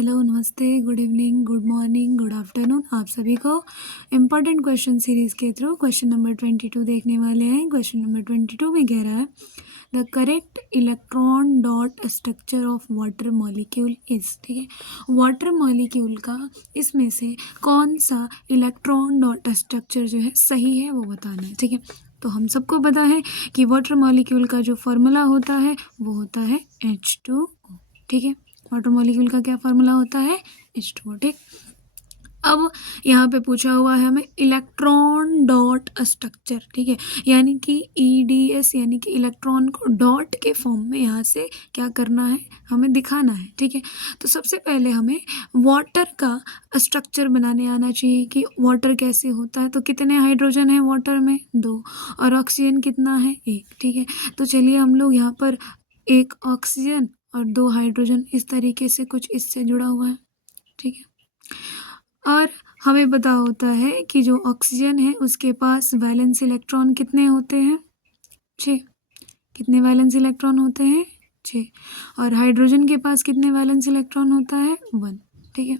Hello, नमस्ते, good evening, good morning, good afternoon. आप सभी को इम्पॉर्टेंट क्वेश्चन सीरीज़ के थ्रू क्वेश्चन नंबर 22 देखने वाले हैं। क्वेश्चन नंबर 22 में कह रहा है the correct electron dot structure of water molecule is. ठीक है, वाटर मॉलिक्यूल का इसमें से कौन सा इलेक्ट्रॉन डॉट स्ट्रक्चर जो है सही है वो बताना है। ठीक है, तो हम सबको पता है कि वाटर मॉलिक्यूल का जो फॉर्मूला होता है वो होता है H2O। ठीक है, वाटर मॉलिक्यूल का क्या फार्मूला होता है H2O। ठीक, अब यहाँ पे पूछा हुआ है हमें इलेक्ट्रॉन डॉट स्ट्रक्चर। ठीक है, यानी कि EDS यानी कि इलेक्ट्रॉन को डॉट के फॉर्म में यहाँ से क्या करना है, हमें दिखाना है। ठीक है, तो सबसे पहले हमें वाटर का स्ट्रक्चर बनाने आना चाहिए कि वाटर कैसे होता है। तो कितने हाइड्रोजन है वाटर में, 2, और ऑक्सीजन कितना है, 1। ठीक है, तो चलिए हम लोग यहाँ पर 1 ऑक्सीजन और 2 हाइड्रोजन इस तरीके से कुछ इससे जुड़ा हुआ है। ठीक है, और हमें पता होता है कि जो ऑक्सीजन है उसके पास वैलेंस इलेक्ट्रॉन कितने होते हैं, 6। कितने वैलेंस इलेक्ट्रॉन होते हैं, 6। और हाइड्रोजन के पास कितने वैलेंस इलेक्ट्रॉन होता है, 1। ठीक है,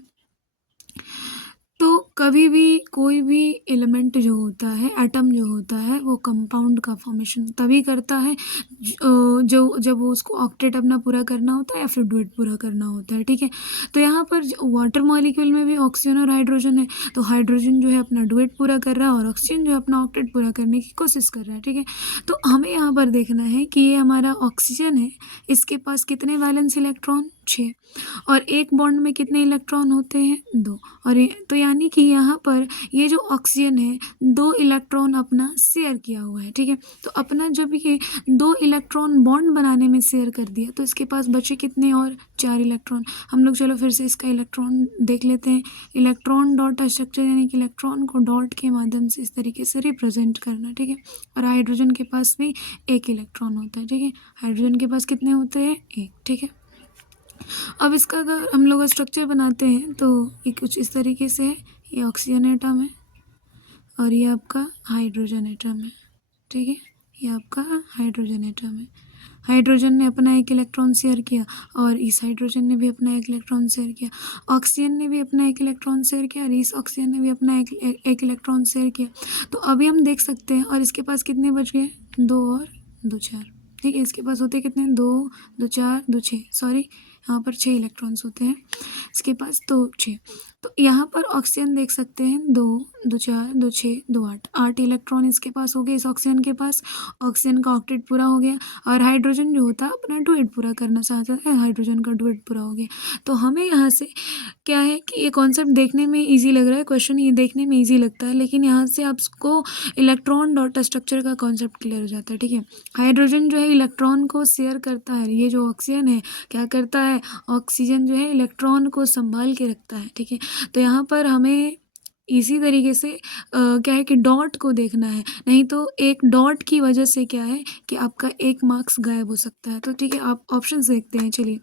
तो कभी भी कोई भी एलिमेंट जो होता है, एटम जो होता है, वो कंपाउंड का फॉर्मेशन तभी करता है जो जब वो उसको ऑक्टेट अपना पूरा करना होता है या फिर डुएट पूरा करना होता है। ठीक है, तो यहाँ पर वाटर मॉलिक्यूल में भी ऑक्सीजन और हाइड्रोजन है, तो हाइड्रोजन जो है अपना डुएट पूरा कर रहा है और ऑक्सीजन जो है अपना ऑक्टेट पूरा करने की कोशिश कर रहा है। ठीक है, तो हमें यहाँ पर देखना है कि ये हमारा ऑक्सीजन है, इसके पास कितने वैलेंस इलेक्ट्रॉन, 6, और एक बॉन्ड में कितने इलेक्ट्रॉन होते हैं, 2। और तो यानी कि यहाँ पर ये जो ऑक्सीजन है 2 इलेक्ट्रॉन अपना शेयर किया हुआ है। ठीक है, तो अपना जब ये 2 इलेक्ट्रॉन बॉन्ड बनाने में शेयर कर दिया तो इसके पास बचे कितने, और 4 इलेक्ट्रॉन। हम लोग चलो फिर से इसका इलेक्ट्रॉन देख लेते हैं। इलेक्ट्रॉन डॉट स्ट्रक्चर यानी कि इलेक्ट्रॉन को डॉट के माध्यम से इस तरीके से रिप्रेजेंट करना। ठीक है, और हाइड्रोजन के पास भी 1 इलेक्ट्रॉन होता है। ठीक है, हाइड्रोजन के पास कितने होते हैं, 1। ठीक है, अब इसका अगर हम लोग स्ट्रक्चर बनाते हैं तो ये कुछ इस तरीके से है। ये ऑक्सीजन एटम है और ये आपका हाइड्रोजन एटम है। ठीक है, ये आपका हाइड्रोजन एटम है। हाइड्रोजन ने अपना 1 इलेक्ट्रॉन शेयर किया और इस हाइड्रोजन ने भी अपना 1 इलेक्ट्रॉन शेयर किया। ऑक्सीजन ने भी अपना 1 इलेक्ट्रॉन शेयर किया और इस ऑक्सीजन ने भी अपना एक इलेक्ट्रॉन शेयर किया। तो अभी हम देख सकते हैं, और इसके पास कितने बच गए, 2 और 2 4। ठीक है, इसके पास होते कितने, 2 2 4 2 6, सॉरी यहाँ पर 6 इलेक्ट्रॉन्स होते हैं इसके पास, तो 6। तो यहाँ पर ऑक्सीजन देख सकते हैं, 2 2 4 2 6 2 8, 8 इलेक्ट्रॉन इसके पास हो गए इस ऑक्सीजन के पास। ऑक्सीजन का ऑक्टेट पूरा हो गया और हाइड्रोजन जो होता है अपना डुएट पूरा करना चाहता है, हाइड्रोजन का डुएट पूरा हो गया। तो हमें यहाँ से क्या है कि ये कॉन्सेप्ट देखने में ईजी लग रहा है, क्वेश्चन ये देखने में ईजी लगता है, लेकिन यहाँ से आपको इलेक्ट्रॉन डॉट स्ट्रक्चर का कॉन्सेप्ट क्लियर हो जाता है। ठीक है, हाइड्रोजन जो है इलेक्ट्रॉन को शेयर करता है, ये जो ऑक्सीजन है क्या करता है, ऑक्सीजन जो है इलेक्ट्रॉन को संभाल के रखता है। ठीक है, तो यहाँ पर हमें इसी तरीके से क्या है कि डॉट को देखना है, नहीं तो एक डॉट की वजह से क्या है कि आपका 1 मार्क्स गायब हो सकता है। तो ठीक है, आप ऑप्शन देखते हैं। चलिए,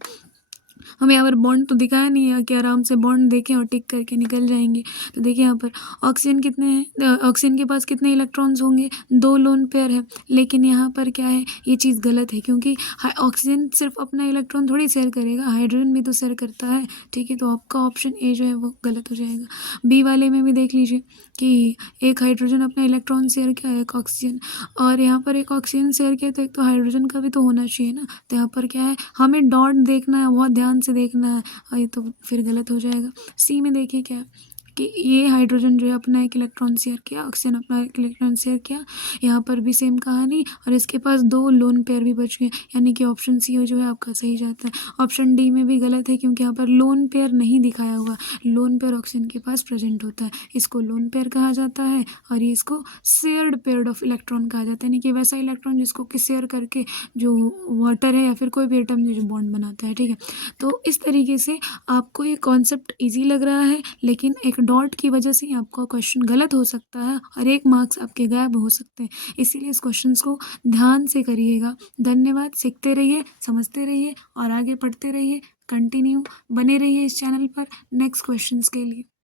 हमें यहाँ पर बॉन्ड तो दिखाया नहीं है कि आराम से बॉन्ड देखें और टिक करके निकल जाएंगे। तो देखिए यहाँ पर ऑक्सीजन कितने हैं, ऑक्सीजन के पास कितने इलेक्ट्रॉन्स होंगे, 2 लोन पेयर है। लेकिन यहाँ पर क्या है, ये चीज़ गलत है क्योंकि ऑक्सीजन सिर्फ अपना इलेक्ट्रॉन थोड़ी शेयर करेगा, हाइड्रोजन भी तो शेयर करता है। ठीक है, तो आपका ऑप्शन ए जो है वो गलत हो जाएगा। बी वाले में भी देख लीजिए कि एक हाइड्रोजन अपना इलेक्ट्रॉन शेयर किया, एक ऑक्सीजन, और यहाँ पर एक ऑक्सीजन शेयर किया तो एक तो हाइड्रोजन का भी तो होना चाहिए ना। तो यहाँ पर क्या है, हमें डॉट देखना है, बहुत ध्यान से देखना है, और ये तो फिर गलत हो जाएगा। सी में देखिए क्या है कि ये हाइड्रोजन जो है अपना 1 इलेक्ट्रॉन शेयर किया, ऑक्सीजन अपना 1 इलेक्ट्रॉन शेयर किया, यहाँ पर भी सेम कहानी, और इसके पास 2 लोन पेयर भी बच गए, यानी कि ऑप्शन सी जो है आपका सही जाता है। ऑप्शन डी में भी गलत है क्योंकि यहाँ पर लोन पेयर नहीं दिखाया हुआ। लोन पेयर ऑक्सीजन के पास प्रेजेंट होता है, इसको लोन पेयर कहा जाता है, और ये इसको शेयर्ड पेयर ऑफ इलेक्ट्रॉन कहा जाता है, यानी कि वैसा इलेक्ट्रॉन जिसको कि शेयर करके जो वाटर है या फिर कोई भी एटम जो बॉन्ड बनाता है। ठीक है, तो इस तरीके से आपको ये कॉन्सेप्ट ईजी लग रहा है, लेकिन एक डॉट की वजह से आपका क्वेश्चन गलत हो सकता है और 1 मार्क्स आपके गायब हो सकते हैं। इसीलिए इस क्वेश्चन को ध्यान से करिएगा। धन्यवाद, सीखते रहिए, समझते रहिए और आगे पढ़ते रहिए। कंटिन्यू बने रहिए इस चैनल पर नेक्स्ट क्वेश्चंस के लिए।